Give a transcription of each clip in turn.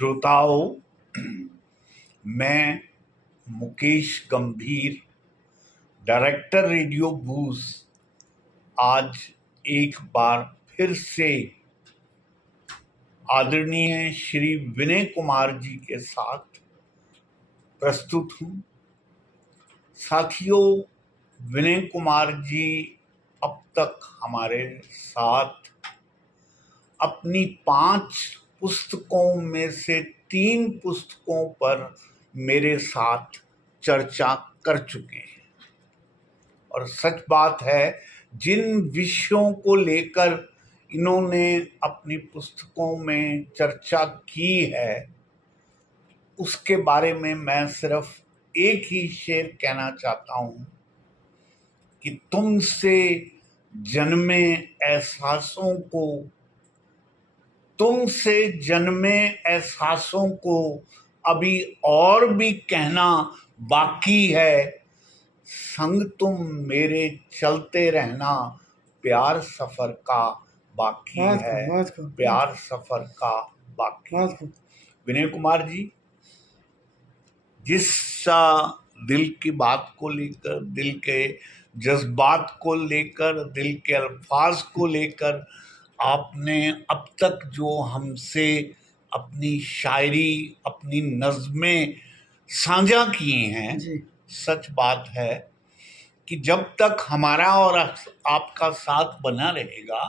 श्रोताओं, मैं मुकेश गंभीर, डायरेक्टर रेडियो बूज, आज एक बार फिर से आदरणीय श्री विनय कुमार जी के साथ प्रस्तुत हूँ। साथियों, विनय कुमार जी अब तक हमारे साथ अपनी 5 पुस्तकों में से 3 पुस्तकों पर मेरे साथ चर्चा कर चुके हैं और सच बात है, जिन विषयों को लेकर इन्होंने अपनी पुस्तकों में चर्चा की है उसके बारे में मैं सिर्फ एक ही शेर कहना चाहता हूँ कि तुमसे जन्मे एहसासों को अभी और भी कहना बाकी है। संग तुम मेरे चलते रहना, प्यार सफर का बाकी है, प्यार सफर का बाकी। विनय कुमार जी, जिस दिल की बात को लेकर, दिल के जज्बात को लेकर, दिल के अल्फाज को लेकर आपने अब तक जो हमसे अपनी शायरी, अपनी नज़में साझा किए हैं, सच बात है कि जब तक हमारा और आपका साथ बना रहेगा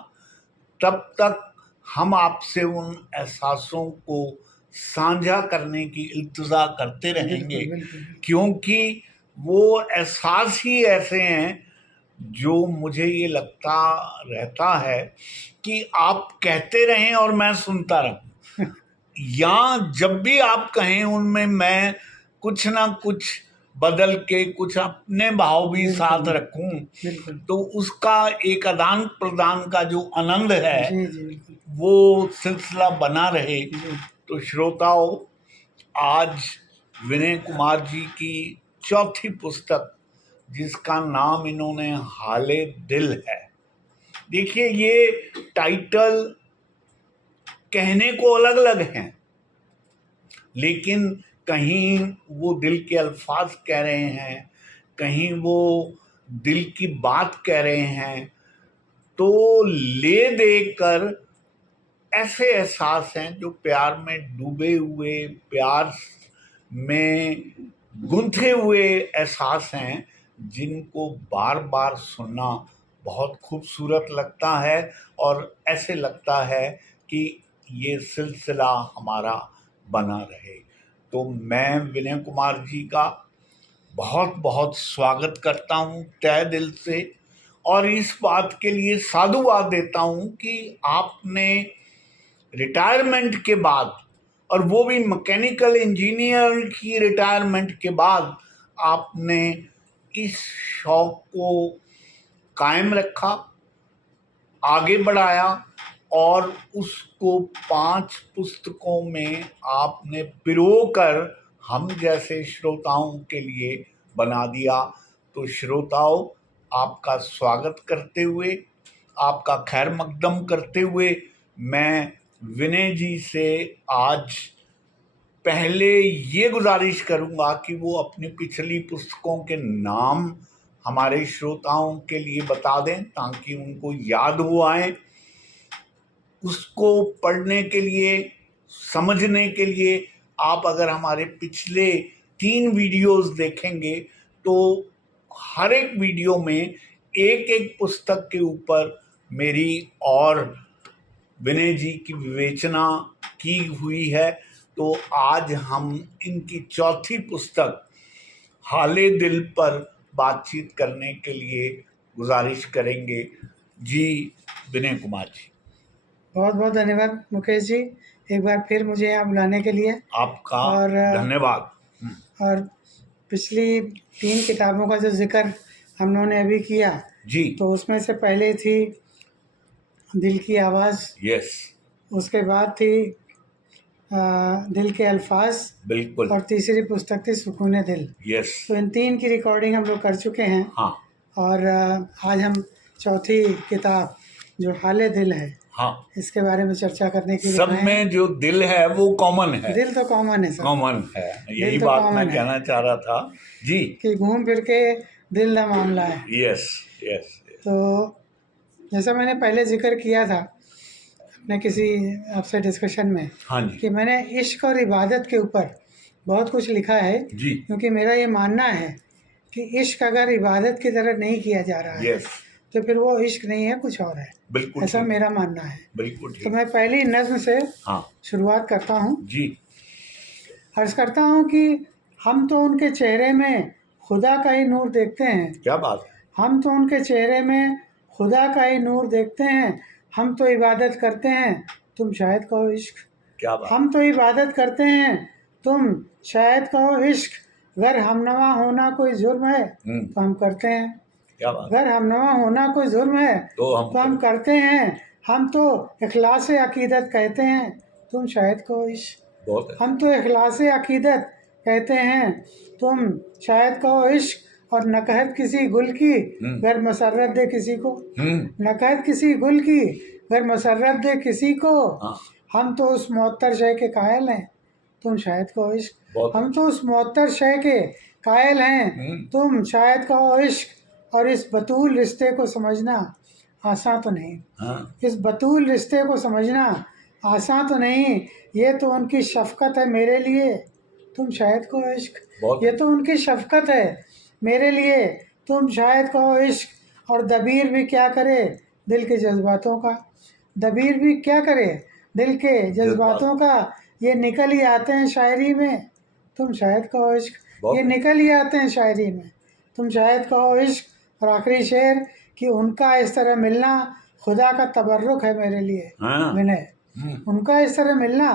तब तक हम आपसे उन एहसासों को साझा करने की इल्तिजा करते रहेंगे, क्योंकि वो एहसास ही ऐसे हैं जो मुझे ये लगता रहता है कि आप कहते रहें और मैं सुनता रहूं, या जब भी आप कहें उनमें मैं कुछ ना कुछ बदल के कुछ अपने भाव भी साथ रखूं, तो उसका एक आदान प्रदान का जो आनंद है वो सिलसिला बना रहे। तो श्रोताओं, आज विनय कुमार जी की चौथी पुस्तक, जिसका नाम इन्होंने हाले दिल है। देखिए, ये टाइटल कहने को अलग अलग हैं, लेकिन कहीं वो दिल के अल्फाज कह रहे हैं, कहीं वो दिल की बात कह रहे हैं। तो ले देकर ऐसे एहसास हैं जो प्यार में डूबे हुए, प्यार में गुंथे हुए एहसास हैं, जिनको बार बार सुनना बहुत खूबसूरत लगता है और ऐसे लगता है कि ये सिलसिला हमारा बना रहे। तो मैं विनय कुमार जी का बहुत बहुत स्वागत करता हूँ तहे दिल से, और इस बात के लिए साधुवाद देता हूँ कि आपने रिटायरमेंट के बाद, और वो भी मैकेनिकल इंजीनियर की रिटायरमेंट के बाद, आपने इस शौक को कायम रखा, आगे बढ़ाया और उसको 5 पुस्तकों में आपने पिरोकर हम जैसे श्रोताओं के लिए बना दिया। तो श्रोताओं, आपका स्वागत करते हुए, आपका खैर मकदम करते हुए, मैं विनय जी से आज पहले ये गुजारिश करूंगा कि वो अपनी पिछली पुस्तकों के नाम हमारे श्रोताओं के लिए बता दें, ताकि उनको याद हो आए। उसको पढ़ने के लिए, समझने के लिए आप अगर हमारे पिछले 3 वीडियोस देखेंगे तो हर एक वीडियो में एक एक पुस्तक के ऊपर मेरी और विनय जी की विवेचना की हुई है। तो आज हम इनकी चौथी पुस्तक हाले दिल पर बातचीत करने के लिए गुजारिश करेंगे। जी विनय कुमार जी, बहुत बहुत धन्यवाद मुकेश जी, एक बार फिर मुझे यहाँ बुलाने के लिए आपका धन्यवाद। और पिछली 3 किताबों का जो जिक्र हम लोगों ने अभी किया जी, तो उसमें से पहले थी दिल की आवाज़, यस, उसके बाद थी दिल के अल्फाज, बिल्कुल, और तीसरी पुस्तक थी सुकून दिल, यस। तो इन 3 की रिकॉर्डिंग हम लोग कर चुके हैं। हाँ, और आज हम चौथी किताब जो हाले दिल है हाँ, इसके बारे में चर्चा करने के लिए सब आए हैं। में जो दिल है वो कॉमन है, दिल तो कॉमन है सर, कॉमन है, यही तो बात common मैं है। कहना चाह रहा था जी। कि घूम फिर के दिल का मामला है। Yes yes. तो जैसा मैंने पहले जिक्र किया था अपने किसी आपसे डिस्कशन में हाँ जी कि मैंने इश्क और इबादत के ऊपर बहुत कुछ लिखा है, जी। क्योंकि मेरा ये मानना है कि इश्क अगर इबादत की तरह नहीं किया जा रहा है यस, तो फिर वो इश्क नहीं है, कुछ और है। बिल्कुल ऐसा ठीक, मेरा मानना है। बिल्कुल तो ठीक। मैं पहली नज्म से हाँ शुरुआत करता हूँ। जी। अर्ज करता हूँ कि हम तो उनके चेहरे में खुदा का ही नूर देखते हैं। क्या बात है। हम तो उनके चेहरे में खुदा का ही नूर देखते हैं। हम तो इबादत करते हैं, तुम शायद कहो इश्क। क्या बात। हम तो इबादत करते हैं, तुम शायद कहो इश्क। अगर हमनवा होना कोई जुर्म है तो हम करते हैं। क्या बात। अगर हमनवा होना कोई जुर्म है तो हम करते हैं। हम तो इखलास अकीदत कहते हैं, तुम शायद कहो इश्क। बहुत है। हम तो इखलास अकीदत कहते हैं, तुम शायद कहो इश्क। और नकहत किसी गुल की गर मसरत दे किसी को। नकहत किसी गुल की गर मसरत दे किसी को। हाँ। हम तो उस मुअत्तर शय के कायल हैं, तुम शायद कहो इश्क। हम बहुत तो उस मुअत्तर शय के कायल हैं, तुम शायद कहो इश्क। और इस बतूल रिश्ते को समझना आसान तो नहीं। हाँ। इस बतूल रिश्ते को समझना आसान तो नहीं। ये तो उनकी शफकत है मेरे लिए, तुम शायद कहो इश्क। बहुत ये तो उनकी शफकत है मेरे लिए, तुम शायद कहो इश्क। और दबीर भी क्या करे दिल के जज्बातों का। दबीर भी क्या करे दिल के जज्बातों का। ये निकल ही आते हैं शायरी में, तुम शायद कहो इश्क। ये निकल ही आते हैं शायरी में, तुम शायद कहो इश्क। और आखिरी शेर कि उनका इस तरह मिलना खुदा का तबर्रुक है मेरे लिए विनय। उनका इस तरह मिलना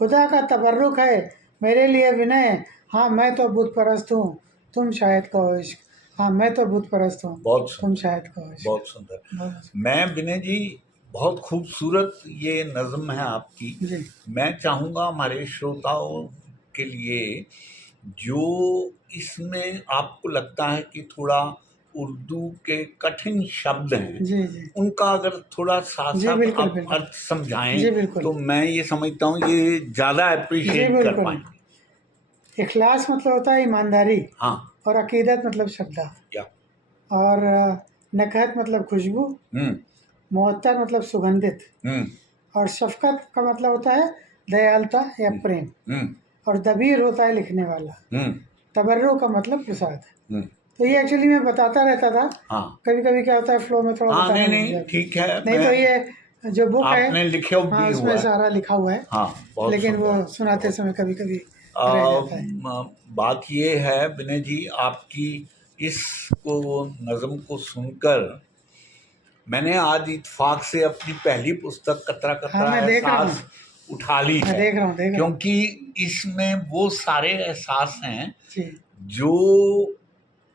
खुदा का तबर्रुक है मेरे लिए विनय। हाँ मैं तो बुत परस्त हूँ, तुम शायद कहो इश्क। हाँ मैं तो बुत परस्त हूँ, तुम शायद कहो इश्क। बहुत सुंदर। मैं विनय जी, बहुत खूबसूरत ये नज़म है आपकी जी। मैं चाहूँगा हमारे श्रोताओं के लिए, जो इसमें आपको लगता है कि थोड़ा उर्दू के कठिन शब्द हैं, जी जी उनका अगर थोड़ा साथ जी, साथ बिल्कुल, आप बिल्कुल। अर्थ समझाएं जी, बिल्कुल। तो मैं ये समझता हूँ ये ज़्यादा जी अप्रिशिएट कर बिल्कुल। पाएंगे। इखलास मतलब होता है ईमानदारी, हाँ। और अकीदत मतलब श्रद्धा, क्या। और नकहत मतलब खुशबू, मुअत्तर मतलब सुगंधित, और शफकत का मतलब होता है दयालुता या प्रेम, और दबीर होता है लिखने वाला, तबर्रुक का मतलब प्रसाद। तो ये एक्चुअली मैं बताता रहता था। हाँ। कभी कभी क्या होता है फ्लो में थोड़ा हाँ, बताना नहीं ठीक है। नहीं तो ये जो बुक है आपने लिखे हाँ उसमें सारा लिखा हुआ है। हाँ, बहुत लेकिन वो सुंदर। सुनाते समय कभी कभी रह जाता है। बात ये है विनय जी, आपकी इसको नज़म को सुनकर मैंने आज इत्फाक से अपनी पहली पुस्तक कतरा कतरा मैं देख रहा एहसास उठा ली मैं है। देख रहा हूँ क्योंकि इसमें वो सारे एहसास हैं जी जो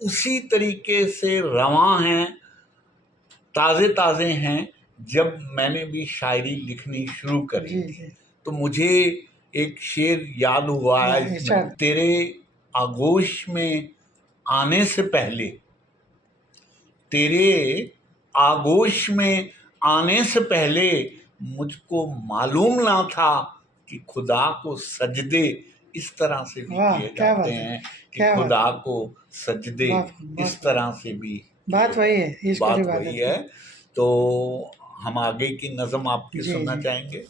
उसी तरीके से रवां हैं, ताज़े ताज़े हैं जब मैंने भी शायरी लिखनी शुरू करी जी थी। जी तो मुझे एक शेर याद हुआ है इसमें, इरशाद। तेरे आगोश में आने से पहले, तेरे आगोश में आने से पहले मुझको मालूम ना था कि खुदा को सजदे इस तरह से भी वाह, किए क्या बात जाते है, हैं कि क्या बात खुदा को सजदे बात इस तरह से भी बात वही है, इश्क और बात इबादत वही की। है। तो हम आगे की नज़म आपकी जी, सुनना जी। चाहेंगे।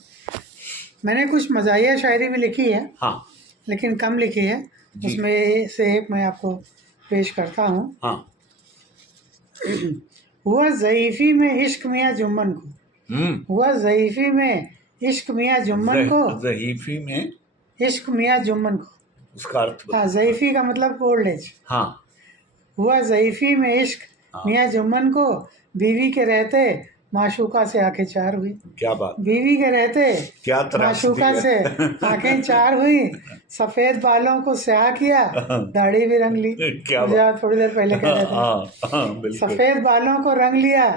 मैंने कुछ मज़ाहिया शायरी भी लिखी है, हाँ लेकिन कम लिखी है। जी। उसमें से एक मैं आपको पेश करता हूँ। हाँ। हुआ ज़ईफ़ी में इश्क मियाँ जुम्मन को। हुआ ज़ईफ़ी में इश्क मियाँ जुम्मन को। ज़हीफ़ी में इश्क मियाँ जुम्मन को, उसका अर्थ हाँ ज़ईफ़ी का मतलब ओल्ड एज। हाँ। हुआ ज़ईफ़ी में इश्क मियाँ जुम्मन को, बीवी के रहते माशूका से आंखें चार हुई। क्या बात। बीवी के रहते क्या माशूका से आंखें चार हुई। सफ़ेद बालों को स्याह किया, दाढ़ी भी रंग ली। क्या मुझे आप थोड़ी देर पहले कह रहे थे। बिल्कुल। सफ़ेद बालों को रंग लिया,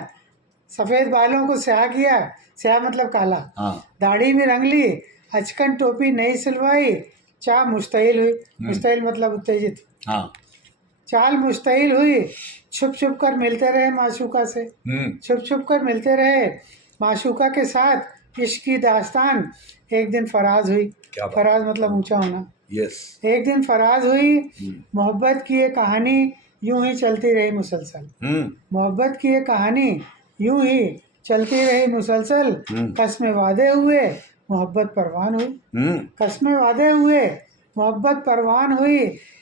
सफ़ेद बालों को स्याह किया, स्याह मतलब काला। दाढ़ी भी रंग ली, अचकन टोपी नई सिलवाई, चाह मुश्तइल हुई। मुश्तइल मतलब उत्तेजित। चाल मुश्तइल हुई, छुप छुप कर मिलते रहे माशूका से। छुप छुप कर मिलते रहे माशूका के साथ इश्क की दास्तान एक दिन फराज हुई। क्या बात। फराज मतलब ऊंचा होना। यस। एक दिन फराज हुई, मोहब्बत की ये कहानी यूं ही चलती रही मुसलसल। मोहब्बत की ये कहानी यूं ही चलती रही मुसलसल। कस्में वादे हुए, मोहब्बत परवान हुई। कस्में वादे हुए, मोहब्बत परवान हुई।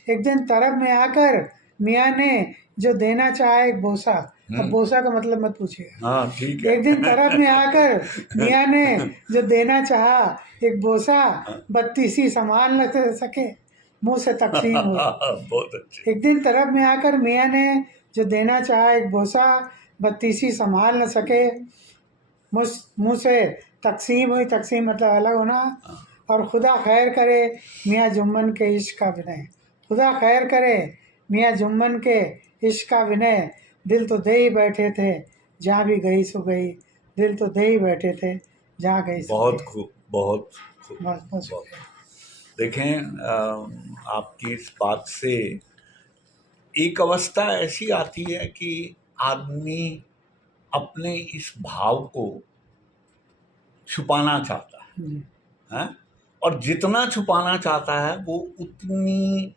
एक दिन तरफ में आकर मियाँ ने जो देना चाहा एक बोसा। अब बोसा का मतलब मत पूछिएगा। हाँ ठीक है। एक दिन तरफ में आकर मियाँ ने जो देना चाहा एक बोसा, बत्तीसी संभाल न सके मुंह से तकसीम हुई। बहुत अच्छे। एक दिन तरफ में आकर मियाँ ने जो देना चाहा एक बोसा, बत्तीसी संभाल न सके मुंह से तकसीम हुई। तकसीम मतलब अलग होना। और खुदा खैर करे मियाँ जुम्मन के इश्क का विनय। खुदा खैर करे मियाँ जुम्मन के इश्क का विनय। दिल तो दे ही बैठे थे जहाँ भी गई सो गई। दिल तो दे ही बैठे थे जहाँ गई सो बहुत गई। खूब, बहुत खूब। बस बस बहुत। देखें, आपकी इस बात से एक अवस्था ऐसी आती है कि आदमी अपने इस भाव को छुपाना चाहता है, और जितना छुपाना चाहता है वो उतनी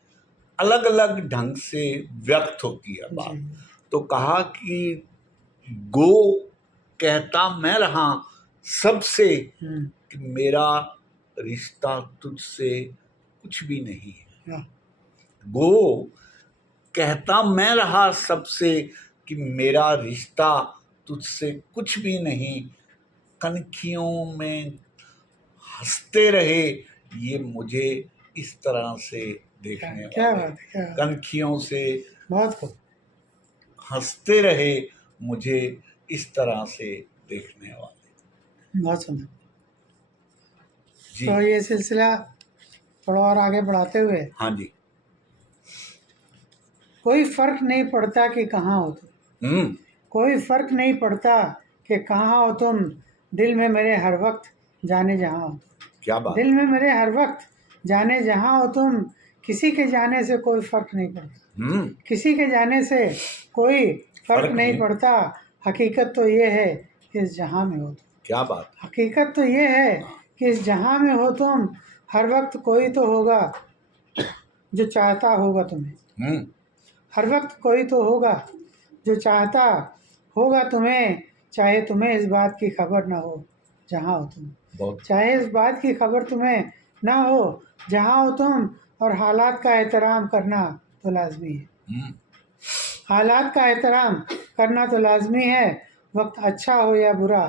अलग अलग ढंग से व्यक्त होती है बात। तो कहा कि गो कहता मैं रहा सबसे कि मेरा रिश्ता तुझसे कुछ भी नहीं है। गो कहता मैं रहा सबसे कि मेरा रिश्ता तुझसे कुछ भी नहीं। कनखियों में हंसते रहे ये मुझे इस तरह से देखने क्या वाले। बात है, क्या बात। कनखियों से बहुत खूब। हंसते रहे मुझे इस तरह से देखने वाले। बहुत सुंदर। जी। तो ये सिलसिला थोड़ा और आगे बढ़ाते हुए, हाँ जी। कोई फर्क नहीं पड़ता कि कहाँ हो तुम। कोई फर्क नहीं पड़ता कि कहाँ हो तुम। दिल में मेरे हर वक्त जाने जहाँ हो तुम। क्या बात। दिल में मेरे हर वक्त जाने जहाँ हो तुम। किसी के जाने से कोई फर्क नहीं पड़ता। किसी के जाने से कोई फर्क नहीं पड़ता। हकीकत तो ये है कि इस जहाँ में हो तुम। क्या बात। हकीकत तो ये है कि इस जहाँ में हो तुम। हर वक्त कोई तो होगा जो चाहता होगा तुम्हें। हर वक्त कोई तो होगा जो चाहता होगा तुम्हें। चाहे तुम्हें इस बात की खबर ना हो जहाँ हो तुम। चाहे इस बात की खबर तुम्हें ना हो जहाँ हो तुम। और हालात का एहतराम करना तो लाजमी है। हालात का एहतराम करना तो लाजमी है। वक्त अच्छा हो या बुरा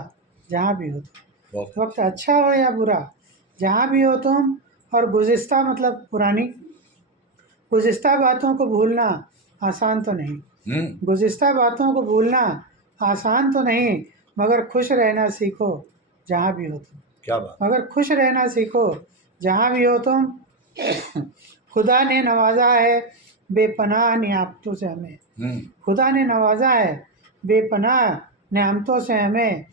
जहाँ भी हो तुम। वक्त अच्छा हो या बुरा जहाँ भी हो तुम। और गुज़िश्ता मतलब पुरानी। गुज़िश्ता बातों को भूलना आसान तो नहीं। गुज़िश्ता बातों को भूलना आसान तो नहीं। मगर खुश रहना सीखो जहाँ भी हो तुम। क्या बात। मगर खुश रहना सीखो जहाँ भी हो तुम। खुदा ने नवाजा है बेपनाह नियामतों से हमें। खुदा ने नवाजा है बेपनाह नियामतों से हमें।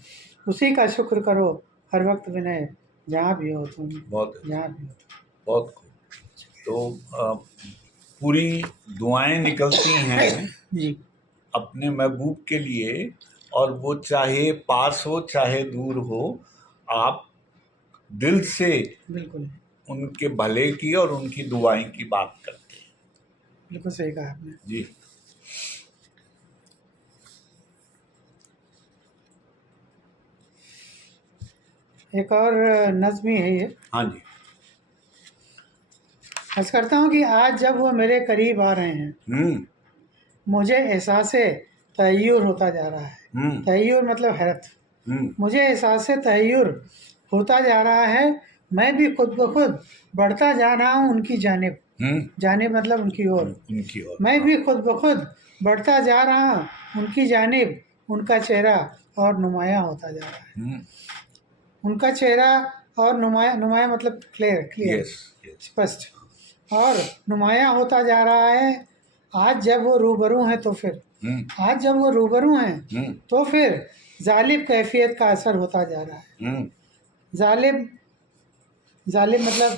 उसी का शुक्र करो हर वक्त विनय जहाँ भी हो तुम। बहुत जहाँ भी हो तुम। बहुत खूब। तो पूरी दुआएं निकलती हैं जी। अपने महबूब के लिए, और वो चाहे पास हो चाहे दूर हो, आप दिल से बिल्कुल उनके भले की और उनकी दुआएं की बात करते हैं। बिल्कुल सही कहा आपने जी। एक और नज़्म है ये। हाँ जी। अर्ज़ करता हूँ कि आज जब वो मेरे करीब आ रहे हैं मुझे एहसास तहय्युर होता जा रहा है। तहय्युर मतलब हैरत। मुझे एहसास तहय्युर होता जा रहा है। मैं भी खुद ब खुद बढ़ता जा रहा हूँ उनकी जानिब। जानिब मतलब उनकी ओर। मैं भी खुद ब खुद बढ़ता जा रहा हूँ उनकी जानिब। उनका चेहरा और नुमायाँ होता जा रहा है। उनका चेहरा और नुमायाँ मतलब क्लियर स्पष्ट और नुमायाँ होता जा रहा है। आज जब वो रूबरू हैं तो फिर आज जब वो रूबरू हैं तो फिर जालिब कैफियत का असर होता जा रहा है। जालिब जालिब मतलब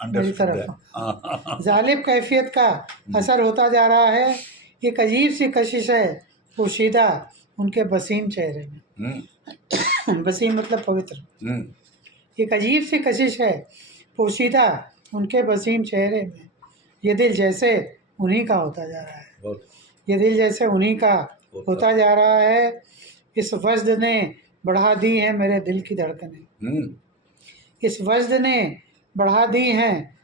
मेरी तरफ जालिब कैफियत का असर होता जा रहा है। एक अजीब सी कशिश है पोशीदा उनके वसीम चेहरे में। वसीम मतलब पवित्र। हम्म, एक अजीब सी कशिश है पोशीदा उनके वसीम चेहरे में, ये दिल जैसे उन्हीं का होता जा रहा है, बहुत ये दिल जैसे उन्हीं का होता जा रहा है। इस वजद ने बढ़ा दी है मेरे दिल की धड़कनें, हम्म, इस वजद ने बढ़ा दी हैं,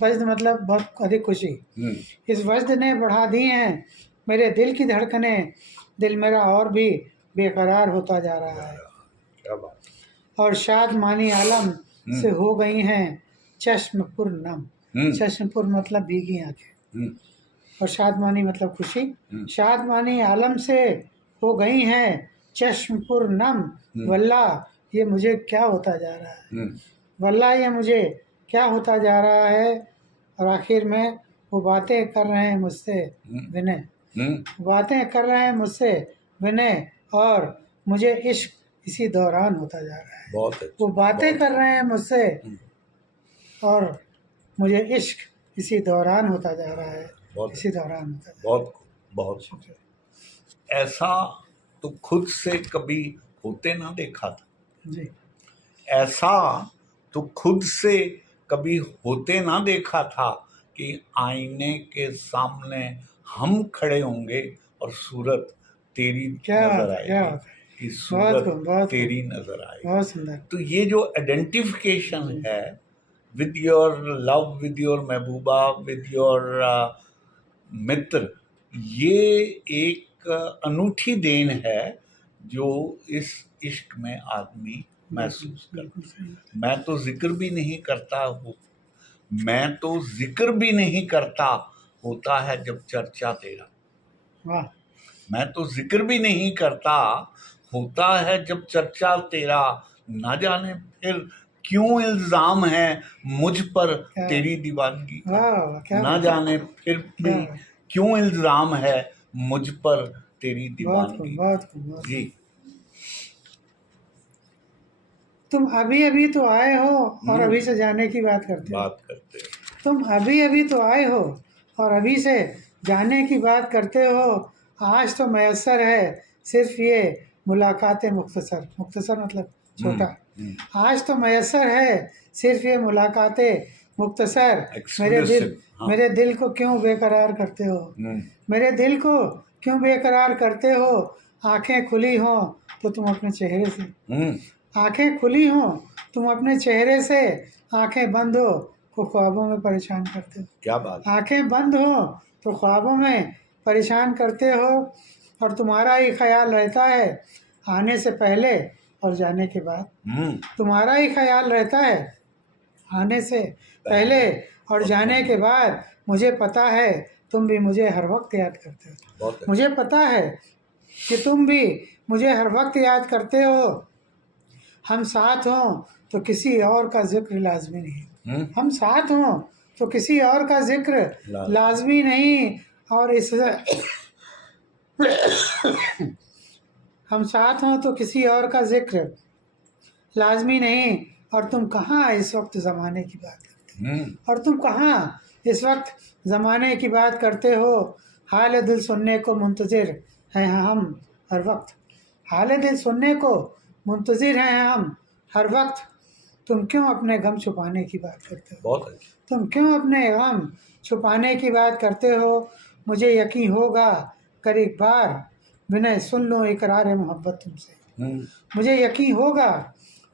वजद मतलब बहुत अधिक खुशी, हम्म, इस वजद ने बढ़ा दी हैं मेरे दिल की धड़कनें, दिल मेरा और भी बेकरार होता जा रहा है। क्या बात। और शादमानी आलम से हो गई हैं चश्मपुर नम, चश्मपुर मतलब भीगी आंखें, हम्म, और शादमानी मतलब खुशी, शादमानी आलम से हो गई हैं चश्मपुर नम, वल्ला ये मुझे क्या होता जा रहा है, वल्ला ये मुझे क्या होता जा रहा है। और आखिर में वो बातें कर रहे हैं मुझसे विनय, बातें कर रहे हैं मुझसे विनय, और मुझे इश्क इसी दौरान होता जा रहा है। बहुत अच्छा, वो बातें कर रहे हैं मुझसे और मुझे इश्क इसी दौरान होता जा रहा है, इसी दौरान होता जा रहा है। बहुत बहुत शुक्रिया। ऐसा तो खुद से कभी होते ना देखा था, जी, ऐसा तो खुद से कभी होते ना देखा था कि आईने के सामने हम खड़े होंगे और सूरत तेरी क्या नजर बात है, क्या आएगी, बात है, कि बहुत सूरत खूब, बहुत तेरी नजर आएगी। बहुत सुंदर। तो ये जो आइडेंटिफिकेशन है with your love, with your महबूबा, विद योर मित्र, ये एक अनूठी देन है जो इस इश्क में आदमी महसूस करता। बिल्कुल सही बात मैं तो जिक्र भी नहीं करता हूँ, मैं तो जिक्र भी नहीं करता, होता है जब चर्चा तेरा। है। वाह, मैं तो जिक्र भी नहीं करता, होता है जब चर्चा तेरा। ना जाने फिर क्यों इल्जाम है मुझ पर क्या तेरी दीवानगी का, वाह वाह, क्या ना बात, जाने फिर भी क्या बात, क्यों इल्जाम है मुझ पर तेरी बहुत खूब, दीवानगी का। बहुत खूब, बहुत जी, खूब। तुम अभी अभी तो आए हो और अभी से जाने की बात करते हो, बात करते हैं। तुम अभी अभी तो आए हो और अभी से जाने की बात करते हो। आज तो मैसर है सिर्फ ये मुलाकातें मुख्तसर, मुख्तसर मतलब छोटा, आज तो मैसर है सिर्फ ये मुलाकातें मुख्तसर। Exclusive, हाँ। मेरे दिल को क्यों बेकरार करते हो, मेरे दिल को क्यों बेकरार करते हो। आंखें खुली हों तो तुम अपने चेहरे से, आंखें खुली हों तुम अपने चेहरे से, आंखें बंद हो तो ख्वाबों में परेशान करते हो। क्या बात। आंखें बंद हो तो ख्वाबों में परेशान करते हो, और तुम्हारा ही ख्याल रहता है आने से पहले और जाने के बाद, तुम्हारा ही ख्याल रहता है आने से पहले और जाने के बाद। मुझे पता है तुम भी मुझे हर वक्त याद करते हो, मुझे पता है कि तुम भी मुझे हर वक्त याद करते हो। हम साथ हों तो किसी और का जिक्र लाजमी नहीं, हम साथ हों तो किसी और का जिक्र लाजमी नहीं। और इस हम साथ हों तो किसी और का जिक्र लाजमी नहीं। और तुम कहाँ इस वक्त ज़माने की बात करते हो, और तुम कहाँ इस वक्त ज़माने की बात करते हो। हाल दिल सुनने को मुंतज़िर हैं हम हर वक्त, हाल दिल सुनने को मुंतज़िर हैं हम हर वक्त। तुम क्यों अपने गम छुपाने की बात करते हो, बहुत अच्छा। तुम क्यों अपने गम छुपाने की बात करते हो। मुझे यकीन होगा कर एक बार विनय सुन लूँ इकरार मोहब्बत तुमसे, मुझे यकीन होगा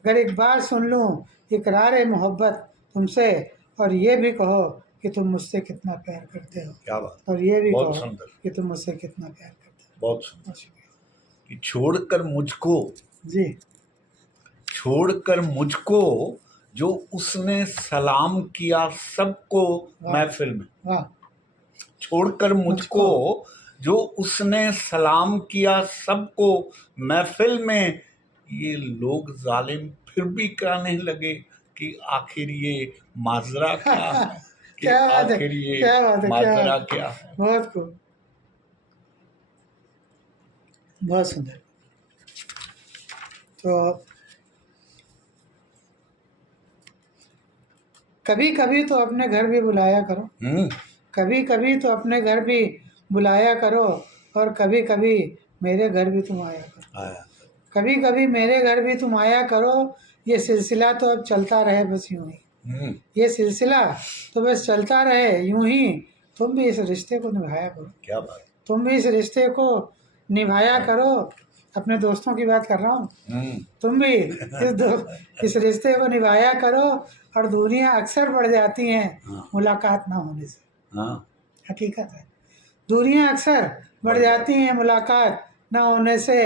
अगर एक बार सुन लूँ इकरार मोहब्बत तुमसे। और ये भी कहो कि तुम मुझसे कितना प्यार करते हो। क्या बात। और ये भी बहुत कहो सुंदर, कि तुम मुझसे कितना प्यार करते हो। बहुत सुंदर। कि छोड़कर मुझको, जी, छोड़कर मुझको जो उसने सलाम किया सबको महफिल में, वाह, छोड़कर मुझको जो उसने सलाम किया सबको महफिल में। ये लोग जालिम फिर भी कहने लगे कि आखिर ये माजरा क्या है, कि क्या बात है, आखिर ये क्या बात है, माजरा क्या है। बहुत खूब, बहुत सुंदर। तो कभी कभी तो अपने घर भी बुलाया करो, कभी कभी तो अपने घर भी बुलाया करो, और कभी कभी मेरे घर भी तुम आया करो, कभी कभी मेरे घर भी तुम आया करो, ये सिलसिला तो अब चलता रहे बस यूं ही। ये सिलसिला तो बस चलता रहे यूं ही, तुम भी इस रिश्ते को निभाया करो। क्या बात। तुम भी इस रिश्ते को निभाया करो। अपने दोस्तों की बात कर रहा हूँ। तुम भी इस रिश्ते को निभाया करो। और दूरियां अक्सर बढ़ जाती हैं मुलाकात ना होने से। हकीकत है, दूरियां अक्सर बढ़ जाती हैं मुलाकात ना होने से।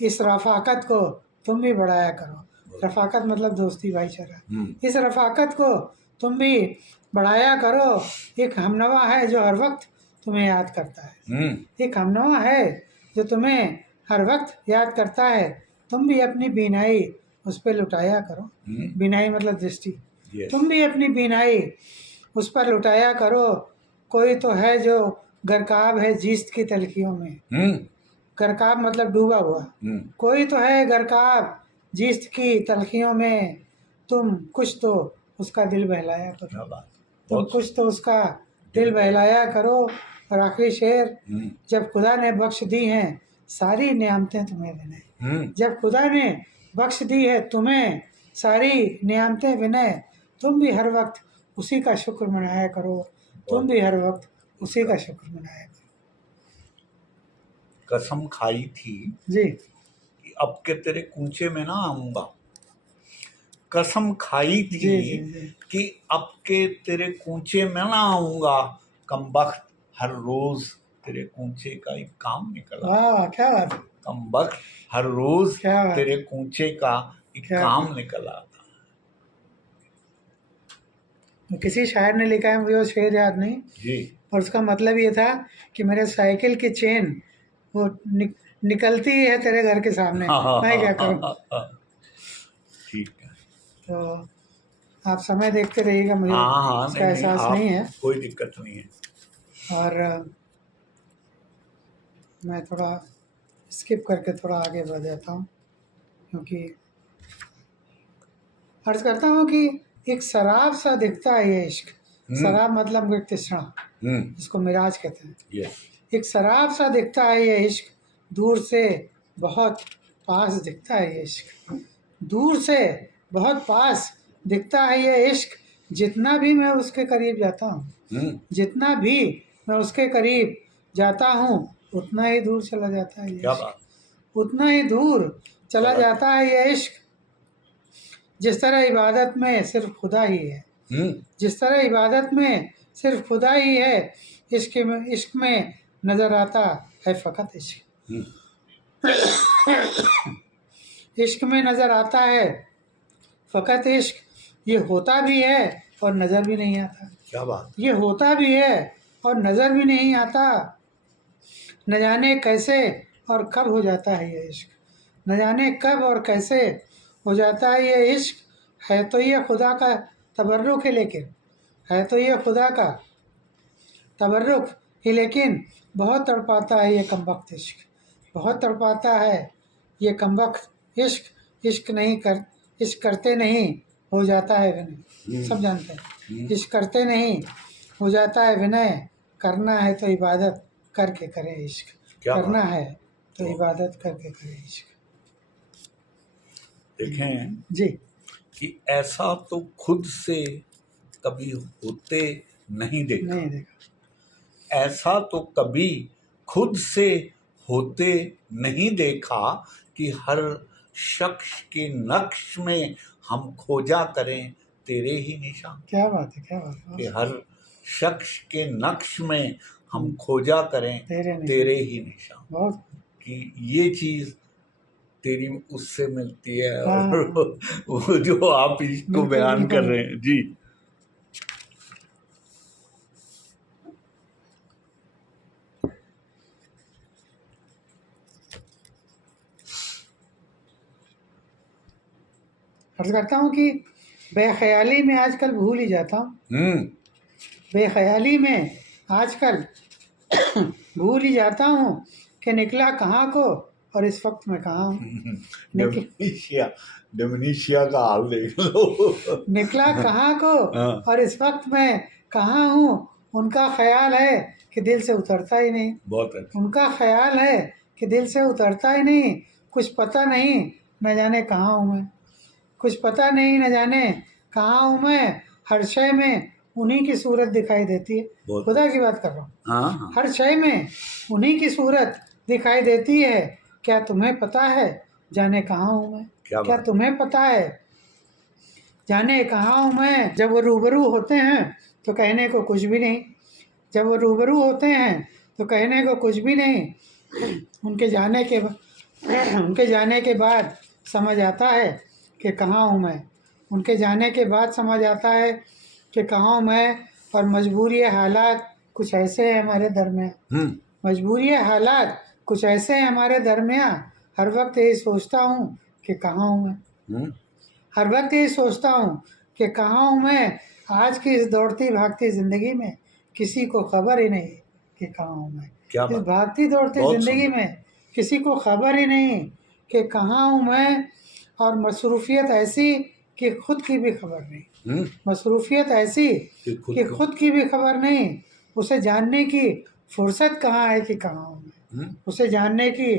इस रफ़ाकत को तुम भी बढ़ाया करो। रफ़ाकत मतलब दोस्ती भाईचारा। इस रफ़ाकत को तुम भी बढ़ाया करो। एक हमनवा है जो हर वक्त तुम्हें याद करता है। एक हमनवा है जो तुम्हें हर वक्त याद करता है। तुम भी अपनी बीनाई उस पर लुटाया करो। बीनाई मतलब दृष्टि। तुम भी अपनी बीनाई उस पर लुटाया करो। कोई तो है जो गरकाब है जीस्त की तलखियों में। गरकाब मतलब डूबा हुआ। कोई तो है गरकाब जीस्त की तलखियों में। तुम कुछ तो उसका दिल बहलाया करो। तुम कुछ तो उसका दिल बहलाया करो। और आखिरी शेर, जब खुदा ने बख्श दी हैं सारी नियामतें तुम्हें विनय। जब खुदा ने बख्श दी है तुम्हें सारी नियामतें विनय, तुम भी हर वक्त उसी का शुक्र मनाया करो। तुम भी हर वक्त उसी का शुक्र मनाया करो। कसम खाई थी जी कि अब के तेरे कूचे में ना आऊंगा। कसम खाई थी जी जी जी। कि अब के तेरे कूचे में ना आऊंगा। कमबख्त हर रोज तेरे कूचे का एक काम निकला। वाह क्या बात है। कमबख्त हर रोज क्या बात तेरे कूचे का एक क्या काम निकला था। है। किसी शायर ने लिखा है, मुझे वो शेर याद नहीं, जी। और उसका मतलब ये था कि मेरे साइकिल की चेन वो निकलती ही है तेरे घर के सामने, मैं क्या करूं। ठीक है। तो आप समय देखते रहिएगा, मुझे हाँ इसका एहसास नहीं है। कोई दिक्कत नहीं है। और मैं थोड़ा स्किप करके थोड़ा आगे बढ़ जाता हूँ, क्योंकि अर्ज करता हूँ कि एक शराब सा दिखता है ये इश्क। शराब मतलब एक तृष्णा, जिसको मिराज कहते हैं। यस। एक शराब सा दिखता है ये इश्क, दूर से बहुत पास दिखता है ये इश्क। दूर से बहुत पास दिखता है ये इश्क। जितना भी मैं उसके करीब जाता हूँ, जितना भी मैं उसके करीब जाता हूँ, उतना ही दूर चला जाता है ये क्या इश्क। बात। उतना ही दूर चला जाता है ये इश्क। जिस तरह इबादत में सिर्फ खुदा ही है, जिस तरह इबादत में सिर्फ खुदा ही है, इश्क में नजर आता है फ़कत इश्क। इश्क में नजर आता है फ़कत इश्क। ये होता भी है और नजर भी नहीं आता। क्या बात। ये होता भी है और नजर भी नहीं आता। न जाने कैसे और कब हो जाता है ये इश्क। न जाने कब और कैसे हो जाता है ये इश्क। है तो ये खुदा का तबर्रुक है, लेकिन है तो ये खुदा का तबर्रुक ही, लेकिन बहुत तड़पाता है ये कमबख्त इश्क। बहुत तड़पाता है ये कमबख्त इश्क। इश्क करते नहीं हो जाता है विनय। सब जानते हैं, इश्क करते नहीं हो जाता है विनय। करना है तो इबादत करके करे इश्क। करना है तो इबादत करके करे इश्क। देखें जी कि ऐसा तो खुद से कभी होते नहीं देखा। नहीं देखा। ऐसा तो कभी खुद से होते नहीं देखा कि हर शख्स के नक्श में हम खोजा करें तेरे ही निशान। क्या बात है, क्या बात है। कि हर शख्स के नक्श में हम खोजा करें तेरे ही निशान। बहुत कि ये चीज़ तेरी उससे मिलती है। हाँ। और वो जो आप इसको बिल्कुल, बयान बिल्कुल। कर रहे हैं। जी। अर्ज करता हूँ कि बेख्याली में आजकल भूल ही जाता हूँ। बेख्याली में आजकल भूल ही जाता हूँ कि निकला कहाँ को और इस वक्त मैं कहाँ हूँ। डोमिनिशिया का हाल देख लो। निकला कहाँ को हाँ। और इस वक्त मैं कहाँ हूँ। उनका ख्याल है कि दिल से उतरता ही नहीं। बहुत अच्छा। उनका ख्याल है कि दिल से उतरता ही नहीं। कुछ पता नहीं न जाने कहाँ हूँ मैं, कुछ पता नहीं न जाने कहाँ हूँ मैं, हर शय में उन्हीं की सूरत दिखाई देती है। बहुत खुदा की बात कर रहा हूँ। हाँ हाँ, हर शय में उन्हीं की सूरत दिखाई देती है। क्या तुम्हें पता है जाने कहाँ हूँ मैं? क्या क्या बात। तुम्हें पता है जाने कहाँ हूँ मैं? जब वो रूबरू होते हैं तो कहने को कुछ भी नहीं, जब वो रूबरू होते हैं तो कहने को कुछ भी नहीं। उनके जाने के बाद समझ आता है कि कहाँ हूँ मैं। उनके जाने के बाद समझ आता है कि कहाँ हूँ मैं। और मजबूरी हालात कुछ ऐसे हैं हमारे दरमियाँ, मजबूरी हालात कुछ ऐसे हैं हमारे दरमियाँ। हर वक्त यही सोचता हूँ कि कहाँ हूँ मैं, हर वक्त यही सोचता हूँ कि कहाँ हूँ मैं। आज की इस दौड़ती भागती ज़िंदगी में किसी को खबर ही नहीं कि कहाँ हूँ मैं। क्या इस बात। भागती दौड़ती बहुत ज़िंदगी सुंदर। में किसी को खबर ही नहीं कि कहाँ हूँ मैं। और मसरूफियत ऐसी कि खुद की भी खबर नहीं, मसरूफियत ऐसी कि खुद की भी खबर नहीं। उसे जानने की फुर्सत कहाँ है कि कहाँ हूँ मैं, उसे जानने की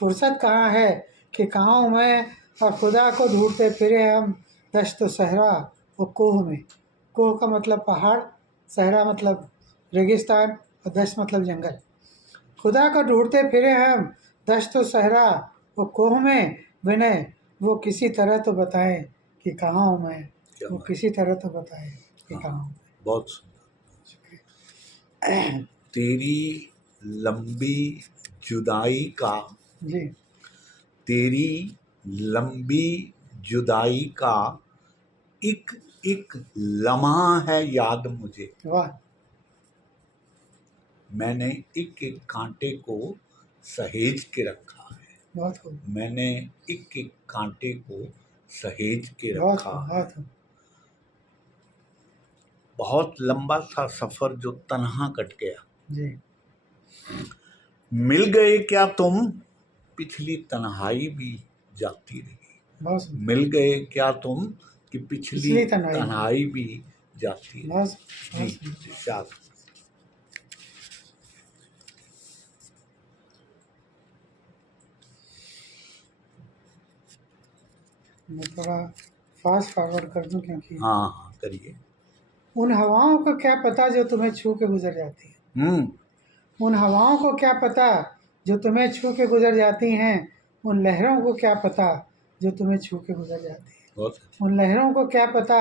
फुर्सत कहाँ है कि कहाँ हूँ मैं। और खुदा को ढूंढते फिरे हम दश्त व सहरा व कोह में। कोह का मतलब पहाड़, सहरा मतलब रेगिस्तान और दश्त मतलब जंगल। खुदा को ढूंढते फिरे हम दश्त व सहरा व कोह में। विनय वो किसी तरह तो बताएं कि कहाँ हूँ मैं, वो किसी तरह तो बताएं कि कहाँ हूँ। बहुत सुंदर। तेरी लंबी जुदाई का, जी तेरी लंबी जुदाई का एक एक लम्हा है याद मुझे। वाह, मैंने एक एक कांटे को सहेज के रखा है, बहुत खूब, मैंने एक एक कांटे को सहेज के बहुत रखा खूब, है। बहुत खूब। बहुत लंबा था सफर जो तन्हा कट गया। जी मिल गए क्या तुम, पिछली तन्हाई भी जाती रही। बहुत सुंदर, मिल गए क्या तुम कि पिछली पिछली तन्हाई भी। तन्हाई भी जाती रही। बहुत जी बहुत सुंदर। इरशाद। मैं थोड़ा फास्ट फॉरवर्ड कर दूं क्योंकि हाँ हाँ करिए। उन हवाओं को क्या पता जो तुम्हें छू के गुजर जाती है, उन हवाओं को क्या पता जो तुम्हें छू के गुजर जाती हैं। उन लहरों को क्या पता जो तुम्हें छू के गुजर जाती हैं। बहुत अच्छा। उन लहरों को क्या पता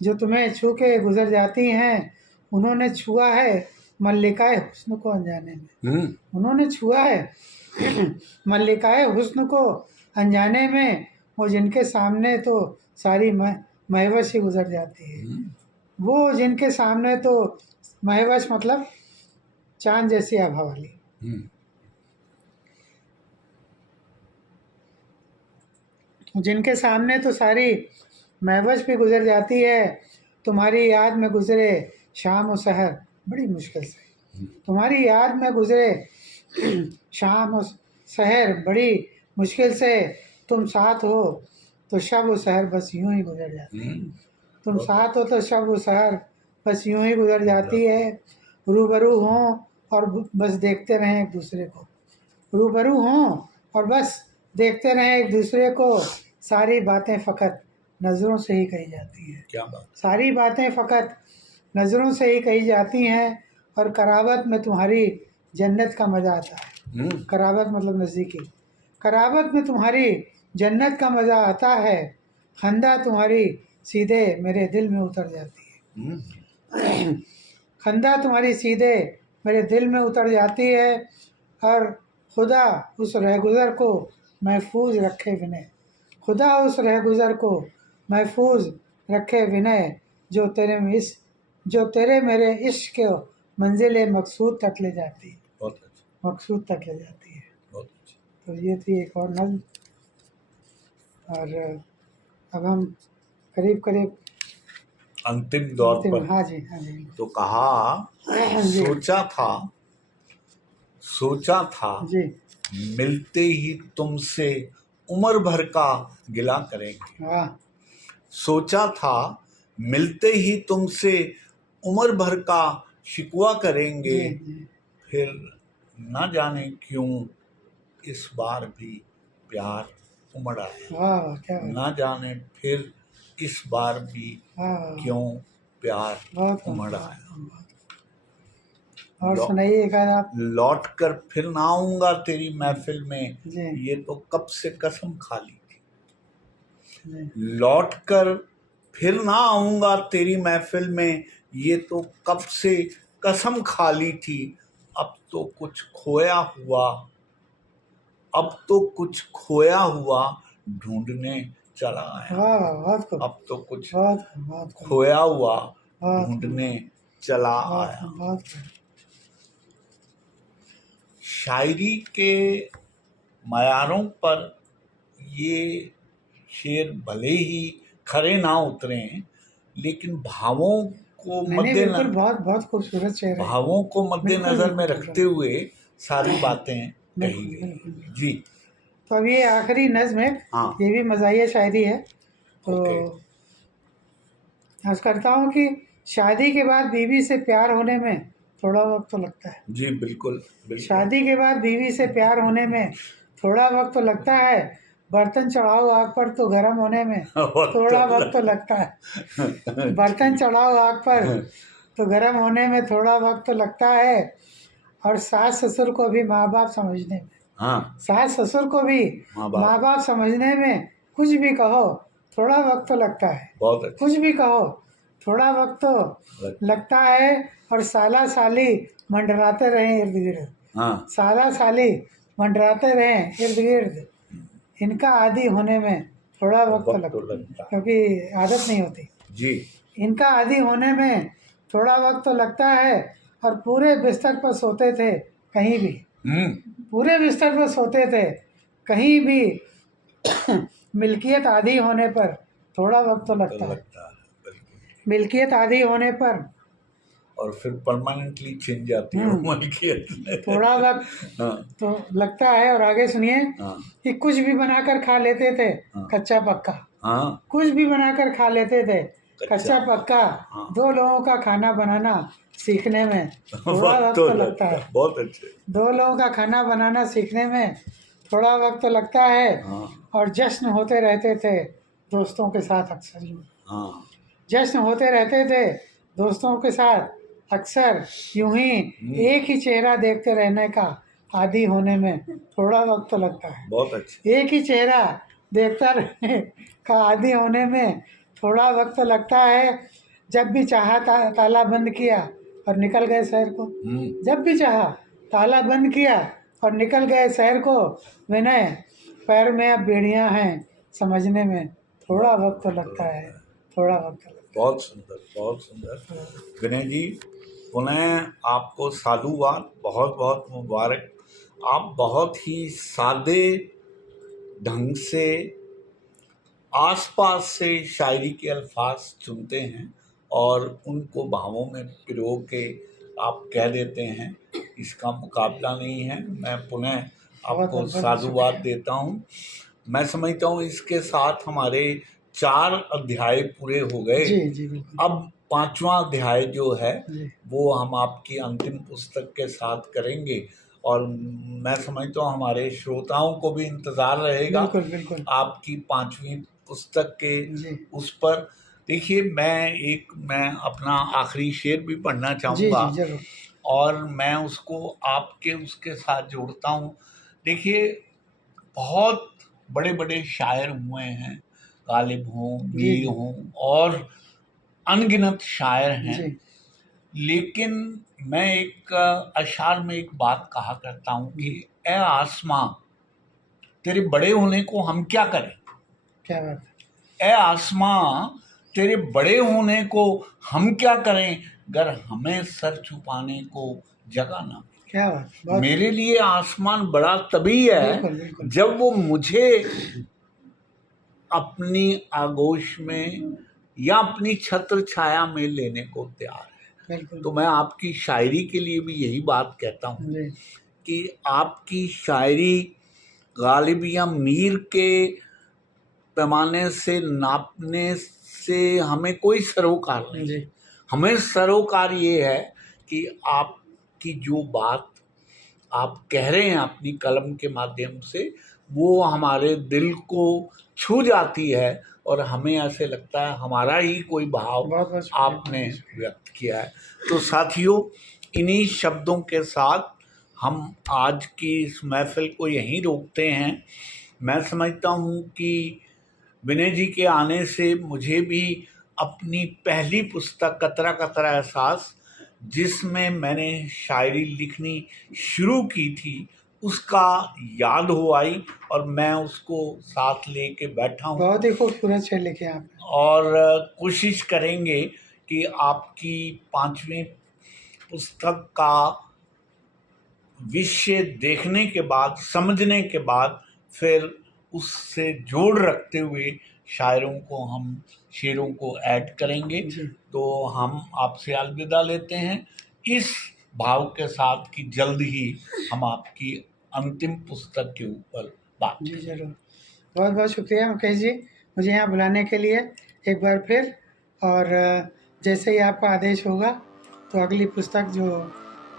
जो तुम्हें छू के गुजर जाती हैं। उन्होंने छुआ है मल्लिकाए हुस्न को अनजाने में, उन्होंने छुआ है मल्लिकाए हुस्न को अनजाने में। वो जिनके सामने तो सारी महवश ही गुजर जाती है, वो जिनके सामने तो महवश मतलब चांद जैसी आभा वाली, जिनके सामने तो सारी महवश भी गुजर जाती है। तुम्हारी याद में गुजरे शाम और सहर बड़ी मुश्किल से, तुम्हारी याद में गुजरे शाम और सहर बड़ी मुश्किल से। तुम साथ हो तो शब और सहर बस यूं ही गुजर जाती है, तुम साथ हो तो शब और सहर बस यूं ही गुजर जाती है। रूबरू हों और बस देखते रहें एक दूसरे को, रूबरू हों और बस देखते रहें एक दूसरे को। सारी बातें फ़कत नज़रों से ही कही जाती हैं, क्या बात। सारी बातें फ़कत नज़रों से ही कही जाती हैं। और करावत में तुम्हारी जन्नत का मज़ा आता है, करावत मतलब नज़दीकी, करावत में तुम्हारी जन्नत का मज़ा आता है। खंदा तुम्हारी सीधे मेरे दिल में उतर जाती है, खंदा तुम्हारी सीधे मेरे दिल में उतर जाती है। और खुदा उस रहगुज़र को महफूज रखे विनय, खुदा उस रहगुज़र को महफूज रखे विनय। जो तेरे मेरे इश्क के मंजिल मकसूद तक ले जाती है, बहुत अच्छा। मकसूद तक ले जाती है। बहुत अच्छा। तो ये थी एक और नज़्म। और अब हम करीब करीब अंतिम दौर पर। हाँ जी, हाँ जी, तो कहा, जी सोचा था जी, मिलते ही तुमसे उम्र भर का गिला करेंगे। वाह, सोचा था मिलते ही तुमसे उम्र भर का शिकवा करेंगे। जी जी, फिर न जाने क्यों इस बार भी प्यार उमड़ आया। वाह वाह, क्या बात। ना जाने फिर इस बार भी वाह वाह, क्यों प्यार बहुत उमड़ बहुत, आया। बहुत। और लौ- सुनाइए एक आध आप। लौट कर फिर ना आऊंगा तेरी महफिल में, जी ये तो कब से कसम खा ली थी। जी। लौट कर फिर ना आऊंगा तेरी महफिल में, ये तो कब से कसम खा ली थी। अब तो कुछ खोया हुआ, अब तो कुछ खोया हुआ ढूंढने चला आया। वाह वाह, बहुत खूब, अब तो कुछ बहुत खूब, बहुत खूब, खोया हुआ बहुत खूब, ढूंढने चला बहुत आया। खूब, बहुत खूब। शायरी के मयारों पर ये शेर भले ही खरे ना उतरे, लेकिन नहीं नहीं, बिल्कुल बहुत बहुत खूबसूरत शेर है। भावों को बिल्कुल मद्देनजर में बिल्कुल रखते हुए सारी बातें कही बिल्कुल गई। बिल्कुल बिल्कुल। जी तो अब ये आखिरी नज्म है, हाँ, ये भी मज़ाहिया शायरी है। तो ओके। अर्ज करता हूँ कि शादी के बाद बीवी से प्यार होने में थोड़ा वक्त तो लगता है। जी बिल्कुल बिल्कुल। शादी के बाद बीवी से प्यार होने में थोड़ा वक्त तो लगता है। बर्तन चढ़ाओ आग पर तो गर्म होने में थोड़ा वक्त तो लगता है। बर्तन चढ़ाओ आग पर तो गर्म होने में थोड़ा वक्त तो लगता है। और सास ससुर को भी माँ बाप समझने में, हाँ, सास ससुर को भी माँ बाप माँ बाप समझने में कुछ भी कहो थोड़ा वक्त तो लगता है। बहुत अच्छे कुछ भी कहो थोड़ा वक्त तो लगता है। और साला साली मंडराते रहे इर्द गिर्द, हाँ, साला साली मंडराते रहे इर्द गिर्द, इनका आदी होने में थोड़ा वक्त तो वक्त तो लगता है, लगता है। क्योंकि आदत नहीं होती। जी इनका आदी होने में थोड़ा वक्त तो लगता है। और पूरे बिस्तर पर सोते थे कहीं भी, पूरे बिस्तर पर सोते थे कहीं भी, मिल्कियत आदी होने पर थोड़ा वक्त तो लगता है। लगता है बिल्कुल। मिल्कियत आदी होने पर और फिर परमानेंटली छिन जाती है मलकियत। थोड़ा वक्त हाँ तो लगता है। और आगे सुनिए हाँ कि कुछ भी बनाकर खा लेते थे हाँ कच्चा पक्का, हाँ, कुछ भी बनाकर खा लेते थे कच्चा पक्का। हाँ। दो लोगों का खाना बनाना सीखने में थोड़ा वक्त तो लगता है। बहुत अच्छे। दो लोगों का खाना बनाना सीखने में थोड़ा वक्त तो लगता है। हाँ और जश्न होते रहते थे दोस्तों के साथ अक्सर यूँ, हाँ, जश्न होते रहते थे दोस्तों के साथ अक्सर यूं ही। एक ही चेहरा देखते रहने का आदी होने में थोड़ा वक्त तो लगता है। बहुत अच्छे। एक ही चेहरा देखता रहने का आदी होने में थोड़ा वक्त तो लगता है। जब भी चाहा ताला बंद किया और निकल गए शहर को, जब भी चाहा ताला बंद किया और निकल गए शहर को। विनय पैर में अब बेड़ियां हैं समझने में थोड़ा वक्त तो लगता है, थोड़ा वक्त तो लगता बहुत सुंदर, बहुत सुंदर। विनय जी, पुनः आपको साधुवाद, बहुत बहुत मुबारक। आप बहुत ही सादे ढंग से आसपास से शायरी के अल्फाज चुनते हैं और उनको भावों में पिरो के आप कह देते हैं। इसका मुकाबला नहीं है। मैं पुनः आपको बहुत साधुवाद शुक्रिया। देता हूँ। मैं समझता हूँ इसके साथ हमारे 4 अध्याय पूरे हो गए। जी जी बिल्कुल अब 5वां अध्याय जो है जी वो हम आपकी अंतिम पुस्तक के साथ करेंगे और मैं समझता हूँ हमारे श्रोताओं को भी इंतज़ार रहेगा बिल्कुल बिल्कुल आपकी 5वीं पुस्तक के जी उस पर। देखिए, मैं अपना आखिरी शेर भी पढ़ना जी चाहूँगा जी जरूर। और मैं उसको आपके उसके साथ जोड़ता हूँ। देखिए, बहुत बड़े बड़े शायर हुए हैं, गालिब हों, जी मीर जी हों और अनगिनत शायर हैं, जी लेकिन मैं एक अशार में एक बात कहा करता हूँ कि ए आसमां, तेरे बड़े होने को हम क्या करें। क्या बात ए आसमां, तेरे बड़े होने को हम क्या करें, गर हमें सर छुपाने को जगह ना मिले। क्या बात बहुत मेरे लिए आसमान बड़ा तभी है बिल्कुल बिल्कुल जब वो मुझे अपनी आगोश में या अपनी छत्र छाया में लेने को तैयार है। बिल्कुल तो मैं आपकी शायरी के लिए भी यही बात कहता हूँ जी कि आपकी शायरी गालिब या मीर के पैमाने से नापने से हमें कोई सरोकार नहीं। जी हमें सरोकार ये है कि आपकी जो बात आप कह रहे हैं अपनी कलम के माध्यम से, वो हमारे दिल को छू जाती है और हमें ऐसे लगता है हमारा ही कोई भाव बहुत बहुत शुक्रिया। आपने व्यक्त किया है। तो साथियों, इन्हीं शब्दों के साथ हम आज की इस महफिल को यहीं रोकते हैं। मैं समझता हूँ कि विनय जी के आने से मुझे भी अपनी पहली पुस्तक कतरा कतरा एहसास, जिसमें मैंने शायरी लिखनी शुरू की थी, उसका याद हो आई और मैं उसको साथ लेके बैठा हूँ। बहुत ही खूबसूरत शेर लिखे आपने। और कोशिश करेंगे कि आपकी 5वीं पुस्तक का विषय देखने के बाद, समझने के बाद, फिर उससे जोड़ रखते हुए शेरों को ऐड करेंगे। जी तो हम आपसे अलविदा लेते हैं इस भाव के साथ कि जल्द ही हम आपकी अंतिम पुस्तक के ऊपर बात जी करेंगे। जरूर। बहुत बहुत शुक्रिया मुकेश जी, मुझे यहाँ बुलाने के लिए एक बार फिर। और जैसे ही आपका आदेश होगा तो अगली पुस्तक जो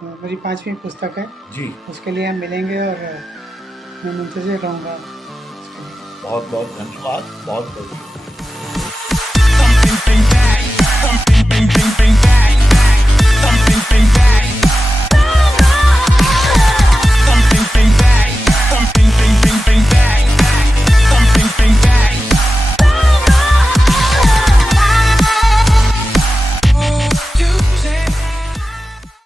मेरी 5वीं पुस्तक है जी, उसके लिए हम मिलेंगे और मैं मुंतज़िर रहूँगा उसके लिए। बहुत बहुत धन्यवाद, बहुत बहुत शुक्रिया।